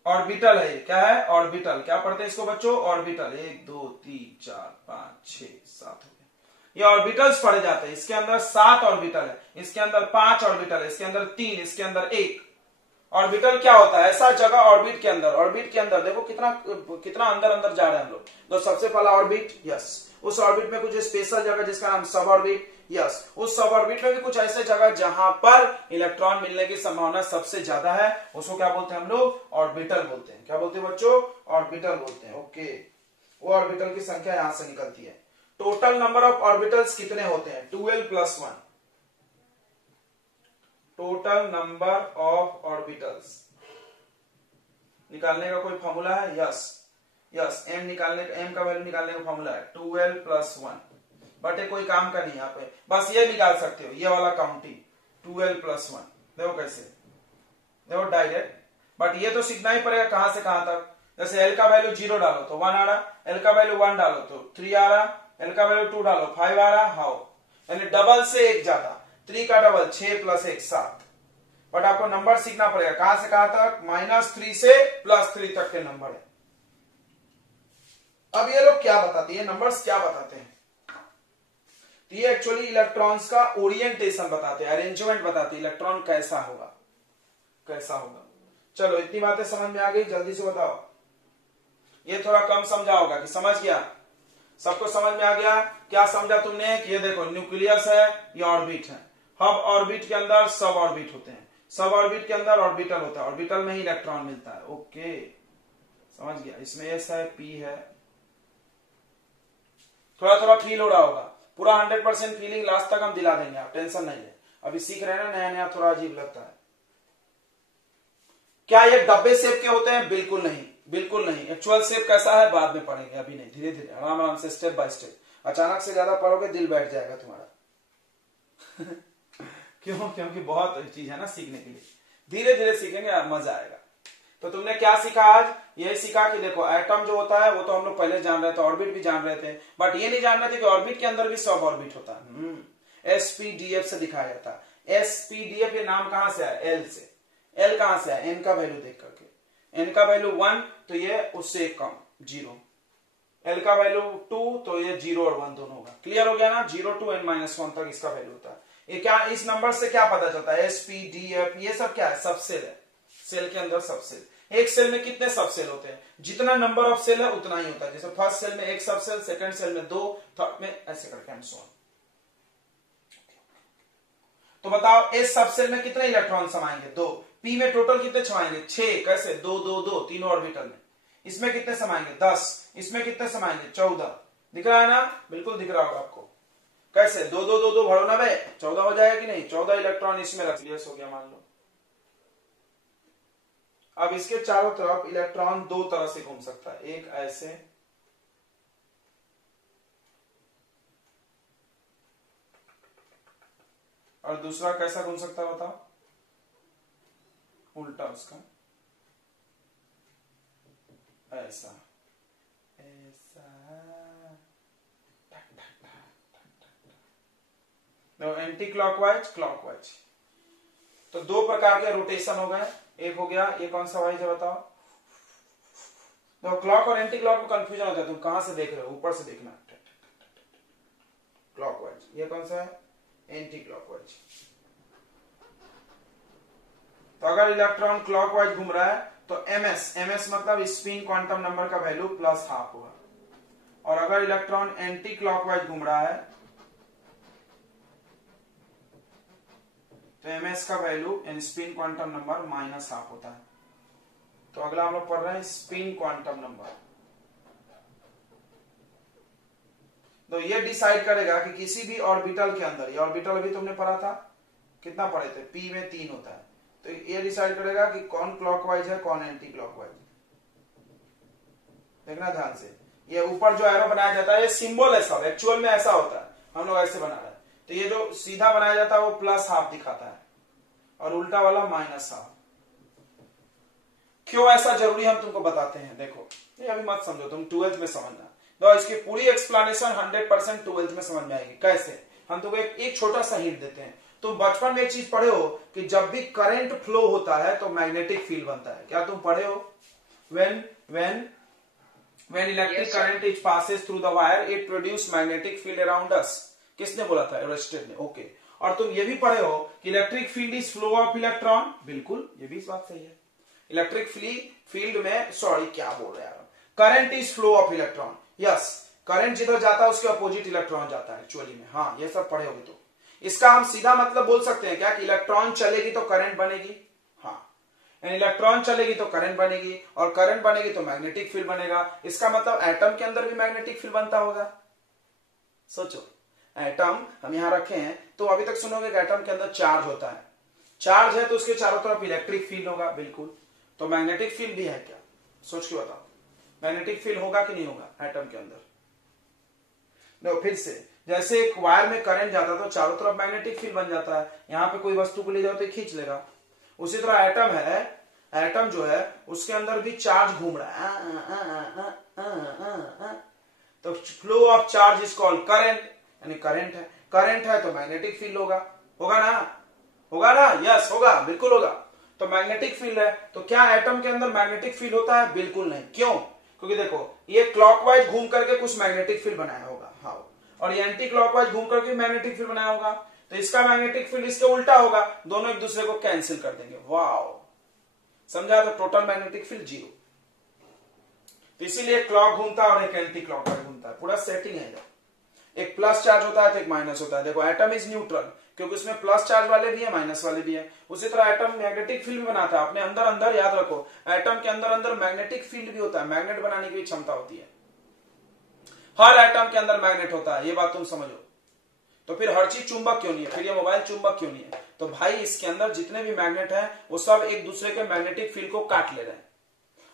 ऑर्बिटल है, क्या है, ऑर्बिटल। क्या पढ़ते हैं इसको बच्चों, ऑर्बिटल। 1 2 3 4 5 6 7 हो गया, ये ऑर्बिटल्स पढ़े जाते हैं। इसके अंदर 7 ऑर्बिटल है, इसके अंदर 5 ऑर्बिटल है, इसके अंदर 3, इसके अंदर 1। ऑर्बिटल क्या होता है, ऐसा जगह ऑर्बिट के अंदर देखो कितना अंदर जा रहे हैं हम लोग। तो सबसे पहला ऑर्बिट, यस, उस ऑर्बिट में कुछ स्पेशल जगह जिसका नाम सब ऑर्बिट, यस, उस सब ऑर्बिट में भी कुछ ऐसे जगह जहां पर इलेक्ट्रॉन मिलने की संभावना सबसे ज्यादा है, उसको क्या बोलते हैं हम लोग, ऑर्बिटल बोलते हैं। क्या बोलते हैं बच्चों, ऑर्बिटल बोलते हैं। ओके, वो ऑर्बिटल की संख्या यहां से निकलती है। टोटल नंबर ऑफ ऑर्बिटल्स कितने होते हैं, 12 + 1। टोटल नंबर ऑफ ऑर्बिटल्स निकालने का कोई फॉर्मूला है, यस, m का वैल्यू निकालने का फॉर्मूला है 12 + 1। बट ये कोई काम का नहीं है, यहाँ पे बस ये निकाल सकते हो, ये वाला काउंटिंग 12 + 1। देखो कैसे, देखो डायरेक्ट, बट ये तो सीखना ही पड़ेगा कहां से कहां तक। जैसे L का वैल्यू 0 डालो तो 1 आ रहा, L का वैल्यू 1 डालो तो 3 आ रहा, L का वैल्यू 2 डालो 5 आ रहा। हाउ, यानी डबल से 1 ज्यादा, 3 का डबल 6 + 1 7। बट आपको नंबर सीखना पड़ेगा कहां से कहां तक, -3 से +3 तक के नंबर है। अब ये लोग क्या बताते हैं, नंबर्स क्या बताते हैं, तो ये एक्चुअली इलेक्ट्रॉन्स का ओरिएंटेशन बताते हैं, अरेंजमेंट बताते हैं, इलेक्ट्रॉन कैसा होगा। चलो इतनी बातें समझ में आ गई, जल्दी से बताओ। ये थोड़ा कम समझा होगा कि समझ गया, सबको समझ में आ गया। क्या समझा तुमने, कि ये देखो न्यूक्लियस है, ये ऑर्बिट है, हब ऑर्बिट के अंदर सब ऑर्बिट होते हैं, सब ऑर्बिट के अंदर ऑर्बिटल होता है, ऑर्बिटल में ही इलेक्ट्रॉन मिलता है। ओके, समझ गया। इसमें S है, P है, थोड़ा थोड़ा फील हो रहा होगा, पूरा 100% फीलिंग लास्ट तक हम दिला देंगे, आप टेंशन नहीं है। अभी सीख रहे हैं ना, नया नया थोड़ा अजीब लगता है। क्या ये डब्बे शेप के होते हैं? बिल्कुल नहीं, बिल्कुल नहीं। एक्चुअल शेप कैसा है बाद में पढ़ेंगे, अभी नहीं, धीरे धीरे आराम आराम से स्टेप बाय स्टेप। अचानक से ज्यादा पढ़ोगे दिल बैठ जाएगा तुम्हारा क्यों? क्योंकि बहुत चीज है ना सीखने के लिए, धीरे धीरे सीखेंगे, मजा आएगा। तो तुमने क्या सीखा आज? यही सीखा कि देखो एटम जो होता है वो तो हम लोग पहले जान रहे थे, ऑर्बिट भी जान रहे थे, बट ये नहीं जान रहे थे कि ऑर्बिट के अंदर भी सब ऑर्बिट होता है। एसपीडीएफ से दिखाया जाता है। एसपीडीएफ ये नाम कहां से आया? एल से। एल कहां से आया? एन का वैल्यू देख करके। एन का वैल्यू 1 तो ये उससे कम 0, एल का वैल्यू 2 तो ये 0 और 1 दोनों होगा। क्लियर हो गया ना? 0 to n-1 तक इसका वैल्यू होता है। ये क्या, इस नंबर से क्या पता चलता है? एसपीडीएफ ये सब क्या है? सबसेल है, सेल के अंदर सबसेल। एक सेल में कितने सबसेल होते हैं? जितना नंबर ऑफ सेल है उतना ही होता है। जैसे फर्स्ट सेल में एक सबसेल, सेकंड सेल में 2, थर्ड में ऐसे करके एंड सो ऑन। तो बताओ एस सबसेल में कितने इलेक्ट्रॉन समाएंगे? 2। पी में टोटल कितने समाएंगे? 6। कैसे? 2 2 2 तीनों ऑर्बिटल में। इसमें कितने समाएंगे? 10। इसमें कितने समाएंगे? 14। दिख रहा है ना? बिल्कुल दिख रहा होगा आपको। कैसे? 2 2 2 2 भरो ना भाई, 14 हो जाएगा कि नहीं? 14 इलेक्ट्रॉन इसमें रख लिया, हो गया मान लो। अब इसके चारों तरफ इलेक्ट्रॉन दो तरह से घूम सकता है, एक ऐसे और दूसरा कैसा घूम सकता है बताओ? उल्टा उसका, ऐसा ऐसा। Anti clockwise, clockwise. तो दो प्रकार के रोटेशन हो गए। एक हो गया, ये कौन सा वाइज है बताओ? तो क्लॉक और एंटी क्लॉक में कंफ्यूजन होता है, तुम कहां से देख रहे हो? ऊपर से देखना। क्लॉकवाइज। ये कौन सा है? Anti clockwise. तो अगर इलेक्ट्रॉन क्लॉकवाइज घूम रहा है तो एमएस मतलब स्पिन क्वांटम नंबर का वैल्यू +½ होगा, और अगर इलेक्ट्रॉन एंटी क्लॉकवाइज घूम रहा है तो एमएस का वैल्यू यानी स्पिन क्वांटम नंबर -½ होता है। तो अगला हम लोग पढ़ रहे हैं स्पिन क्वांटम नंबर। तो ये डिसाइड करेगा कि किसी भी ऑर्बिटल के अंदर, ये ऑर्बिटल अभी तुमने पढ़ा था, कितना पढ़े थे? पी में 3 होता है। तो ये डिसाइड करेगा कि कौन क्लॉकवाइज है, कौन एंटी क्लॉकवाइज। देखना ध्यान से, ये ऊपर जो एरो बनाया जाता है ये सिंबल है, सब एक्चुअल में ऐसा होता है, हम लोग ऐसे बना रहे हैं। तो ये जो सीधा बनाया जाता है वो +½ दिखाता है और उल्टा वाला -½ क्यों ऐसा जरूरी हम तुमको बताते हैं। देखो ये अभी मत समझो, तुम 12th में समझना। तो इसकी पूरी एक्सप्लेनेशन 100% 12th में समझ में आएगी। कैसे? हम तुमको एक छोटा सा हिंट देते हैं। तुम बचपन में एक चीज पढ़े हो कि जब भी करंट फ्लो होता है तो मैग्नेटिक फील्ड बनता है। क्या तुम पढ़े हो? when electric current it passes through the wire it produce magnetic field around us। किसने बोला था? एरिस्टोटल ने। ओके। और तुम ये भी पढ़े हो कि electric field is flow of electron. बिल्कुल, ये भी इस बात सही है। इलेक्ट्रिक फील्ड में, सॉरी क्या बोल रहे हैं, current is flow of electron. Yes, current जिधर जाता है उसके अपोजिट इलेक्ट्रॉन जाता है एक्चुअली में। हाँ, ये सब पढ़े होगे। तो इसका हम सीधा मतलब बोल सकते हैं क्या कि इलेक्ट्रॉन चलेगी तो करंट बनेगी। हाँ, इलेक्ट्रॉन चलेगी तो करंट बनेगी, और करंट बनेगी तो मैग्नेटिक फील्ड बनेगा। इसका मतलब एटम के अंदर भी मैग्नेटिक फील्ड बनता होगा। सोचो, एटम हम यहां रखे हैं तो अभी तक सुनोगे कि एटम के अंदर चार्ज होता है। चार्ज है तो उसके चारों तरफ इलेक्ट्रिक फील्ड होगा। बिल्कुल। तो मैग्नेटिक फील्ड भी है क्या? सोच के बताओ, मैग्नेटिक फील्ड होगा कि नहीं होगा एटम के अंदर? नो, फिर से, जैसे एक वायर में करंट जाता है तो चारों तरफ मैग्नेटिक फील्ड बन जाता है। यहां पे कोई वस्तु को ले जाओ तो खींच लेगा। उसी तरह एटम है, एटम जो है उसके अंदर भी चार्ज घूम रहा है। तो flow of charge is called current, यानी करंट है। करंट है तो मैग्नेटिक फील्ड होगा। होगा ना? होगा ना? यस होगा, बिल्कुल होगा। तो मैग्नेटिक फील्ड है, तो क्या एटम के अंदर मैग्नेटिक फील्ड होता है? बिल्कुल नहीं। क्यों? क्योंकि देखो ये क्लॉकवाइज घूम करके कुछ मैग्नेटिक फील्ड बनाया होगा। हाँ, और ये एंटी क्लॉकवाइज घूम करके मैग्नेटिक फील्ड बनाया होगा। तो इसका मैग्नेटिक फील्ड इसके उल्टा होगा, दोनों एक दूसरे को कैंसिल कर देंगे। वाओ, समझा? तो टोटल मैग्नेटिक फील्ड 0। तो इसीलिए क्लॉक घूमता है और एक एंटी क्लॉकवाइज घूमता है। पूरा सेटिंग है इधर। एक प्लस चार्ज होता है तो एक माइनस होता है। देखो एटम इज न्यूट्रल क्योंकि उसमें प्लस चार्ज वाले भी है, माइनस वाले भी है। उसी तरह एटम मैग्नेटिक फील्ड भी बनाता है। अपने अंदर अंदर याद रखो, एटम के अंदर अंदर मैग्नेटिक फील्ड भी होता है, मैग्नेट बनाने की भी क्षमता होती है। हर एटम के अंदर मैग्नेट होता है, ये बात तुम समझो। तो फिर हर चीज चुंबक क्यों नहीं है, फिर ये मोबाइल चुंबक क्यों नहीं है? तो भाई इसके अंदर जितने भी मैग्नेट हैं वो सब एक दूसरे के मैग्नेटिक फील्ड को काट ले रहे हैं।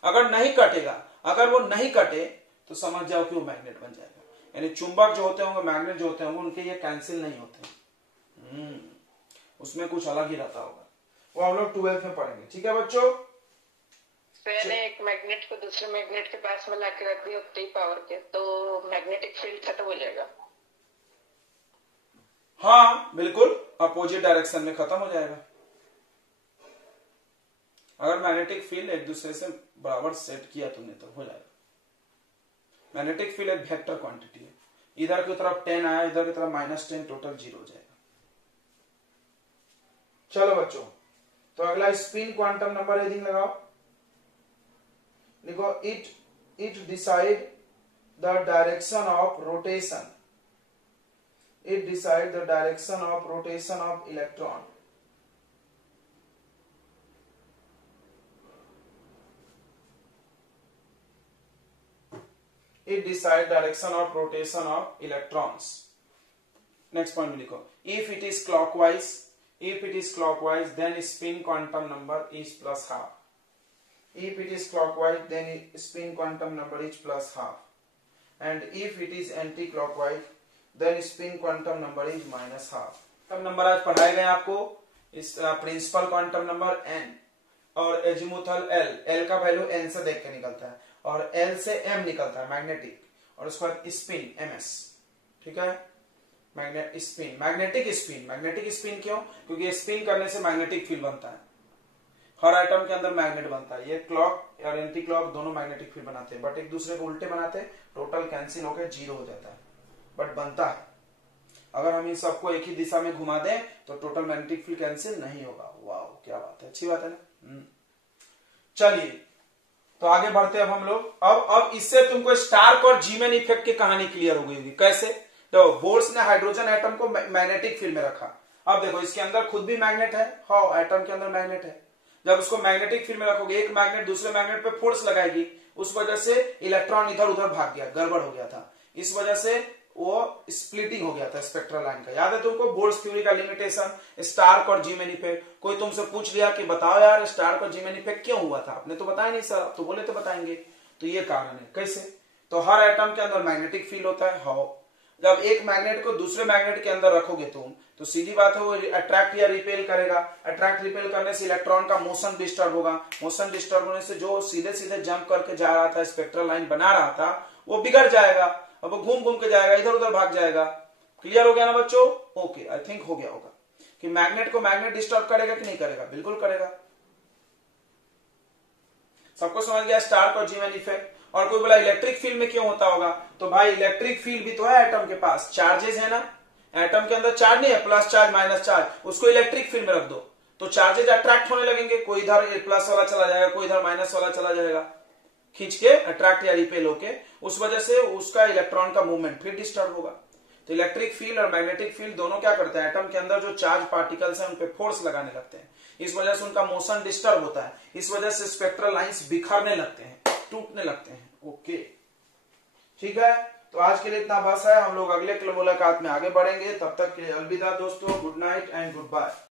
अगर नहीं कटेगा, अगर वो नहीं कटे तो समझ जाओ कि वो मैग्नेट बन जाएगा। यानी चुंबक जो होते होंगे, मैग्नेट जो होते होंगे, उनके ये कैंसिल नहीं होते। उसमें कुछ अलग ही रहता होगा, वो हम लोग 12th में पढ़ेंगे। ठीक है बच्चों, मैंने एक मैग्नेट को दूसरे मैग्नेट के पास में लाके रख दिया उतनी पावर के, तो मैग्नेटिक फील्ड खत्म हो जाएगा। हाँ बिल्कुल, अपोजिट डायरेक्शन में खत्म हो जाएगा। अगर मैग्नेटिक फील्ड एक दूसरे से बराबर सेट किया तुमने तो हो जाएगा। मैग्नेटिक फील्ड एक वेक्टर क्वांटिटी है, इधर की तरफ 10 आया, इधर की तरफ -10, टोटल 0 हो जाएगा। चलो बच्चों, तो अगला स्पिन क्वांटम नंबर हेडिंग लगाओ, लिखो it decide the direction of rotation, it decide the direction of rotation of electron. It decide direction of rotation of electrons. Next point में लिखो, if it is clockwise then spin quantum number is plus half. If it is clockwise then spin quantum number is plus half, and if it is anti-clockwise then spin quantum number is minus half. Quantum number आज पढ़ाए गए आपको, इस प्रिंसिपल क्वांटम नंबर n और एजिमुथल l, l का वैल्यू n से देख के निकलता है और l से m निकलता है मैग्नेटिक, और उसके बाद स्पिन ms। ठीक है, मैग्नेटिक स्पिन क्यों? क्योंकि स्पिन करने से मैग्नेटिक फील्ड बनता है, हर एटम के अंदर मैग्नेट बनता है। ये क्लॉक और एंटी क्लॉक दोनों मैग्नेटिक फील्ड बनाते हैं, बट एक दूसरे को उल्टे बनाते हैं, टोटल कैंसिल होकर 0 हो जाता है, बट बनता है। अगर हम इन सबको एक ही दिशा में घुमा दें तो टोटल मैग्नेटिक फील्ड कैंसिल नहीं होगा। वाह क्या बात है, अच्छी बात है ना। चलिए तो आगे बढ़ते हैं अब हम लोग। अब इससे तुमको स्टार्क और जीमेन इफेक्ट की कहानी क्लियर हो गई होगी। कैसे? तो बोर्स ने हाइड्रोजन एटम को मैग्नेटिक फील्ड में रखा। अब देखो इसके अंदर खुद भी मैग्नेट है, हाँ एटम के अंदर मैग्नेट है। जब उसको मैग्नेटिक फील्ड में रखोगे, एक मैग्नेट दूसरे मैग्नेट पे फोर्स लगाएगी, उस वजह से इलेक्ट्रॉन इधर उधर भाग गया, गड़बड़ हो गया था, इस वजह से वो स्प्लिटिंग हो गया था स्पेक्ट्रल लाइन का। याद है तुमको बोर्स थ्योरी का लिमिटेशन, स्टार्क और जीमेन इफेक्ट। कोई तुमसे पूछ लिया कि बताओ यार स्टार्क और जीमेन इफेक्ट क्यों हुआ था, आपने तो बताया नहीं सर, तो बोले तो बताएंगे। तो ये कारण है। कैसे? तो हर एटम के अंदर मैग्नेटिक फील्ड होता है, हाँ। जब एक मैग्नेट को दूसरे मैग्नेट के अंदर रखोगे तुम, तो सीधी बात है वो अट्रैक्ट या रिपेल करेगा। अट्रैक्ट रिपेल करने से इलेक्ट्रॉन का मोशन डिस्टर्ब होगा। मोशन डिस्टर्ब होने से जो सीधे सीधे जंप करके जा रहा था, स्पेक्ट्रल लाइन बना रहा था, वो बिगड़ जाएगा। अब वो घूम घूम के जाएगा, इधर उधर भाग जाएगा। क्लियर हो गया ना बच्चों? ओके, आई थिंक हो गया होगा कि मैग्नेट को मैग्नेट डिस्टर्ब करेगा कि नहीं करेगा? बिल्कुल करेगा। सबको समझ गया स्टार्क और जीमेन इफेक्ट। और कोई बोला इलेक्ट्रिक फील्ड में क्यों होता होगा, तो भाई इलेक्ट्रिक फील्ड भी तो है एटम के पास, चार्जेस है ना। एटम के अंदर चार्ज नहीं है, प्लस चार्ज माइनस चार्ज, उसको इलेक्ट्रिक फील्ड में रख दो तो चार्जेज अट्रैक्ट होने लगेंगे। कोई इधर प्लस वाला चला जाएगा, कोई इधर माइनस वाला चला जाएगा, खींच के अट्रैक्ट या रिपेल होके, उस वजह से उसका इलेक्ट्रॉन का मूवमेंट फिर डिस्टर्ब होगा। तो इलेक्ट्रिक फील्ड और मैग्नेटिक फील्ड दोनों क्या करते हैं, एटम के अंदर जो चार्ज पार्टिकल्स हैं उन पे फोर्स लगाने लगते हैं। इस वजह से उनका मोशन डिस्टर्ब होता है, इस वजह से स्पेक्ट्रल लाइंस बिखरने लगते हैं, टूटने लगते हैं। ओके ठीक है, तो आज के लिए इतना बस है। हम लोग अगले मुलाकात में आगे बढ़ेंगे। तब तक के लिए अलविदा दोस्तों, good night and good bye.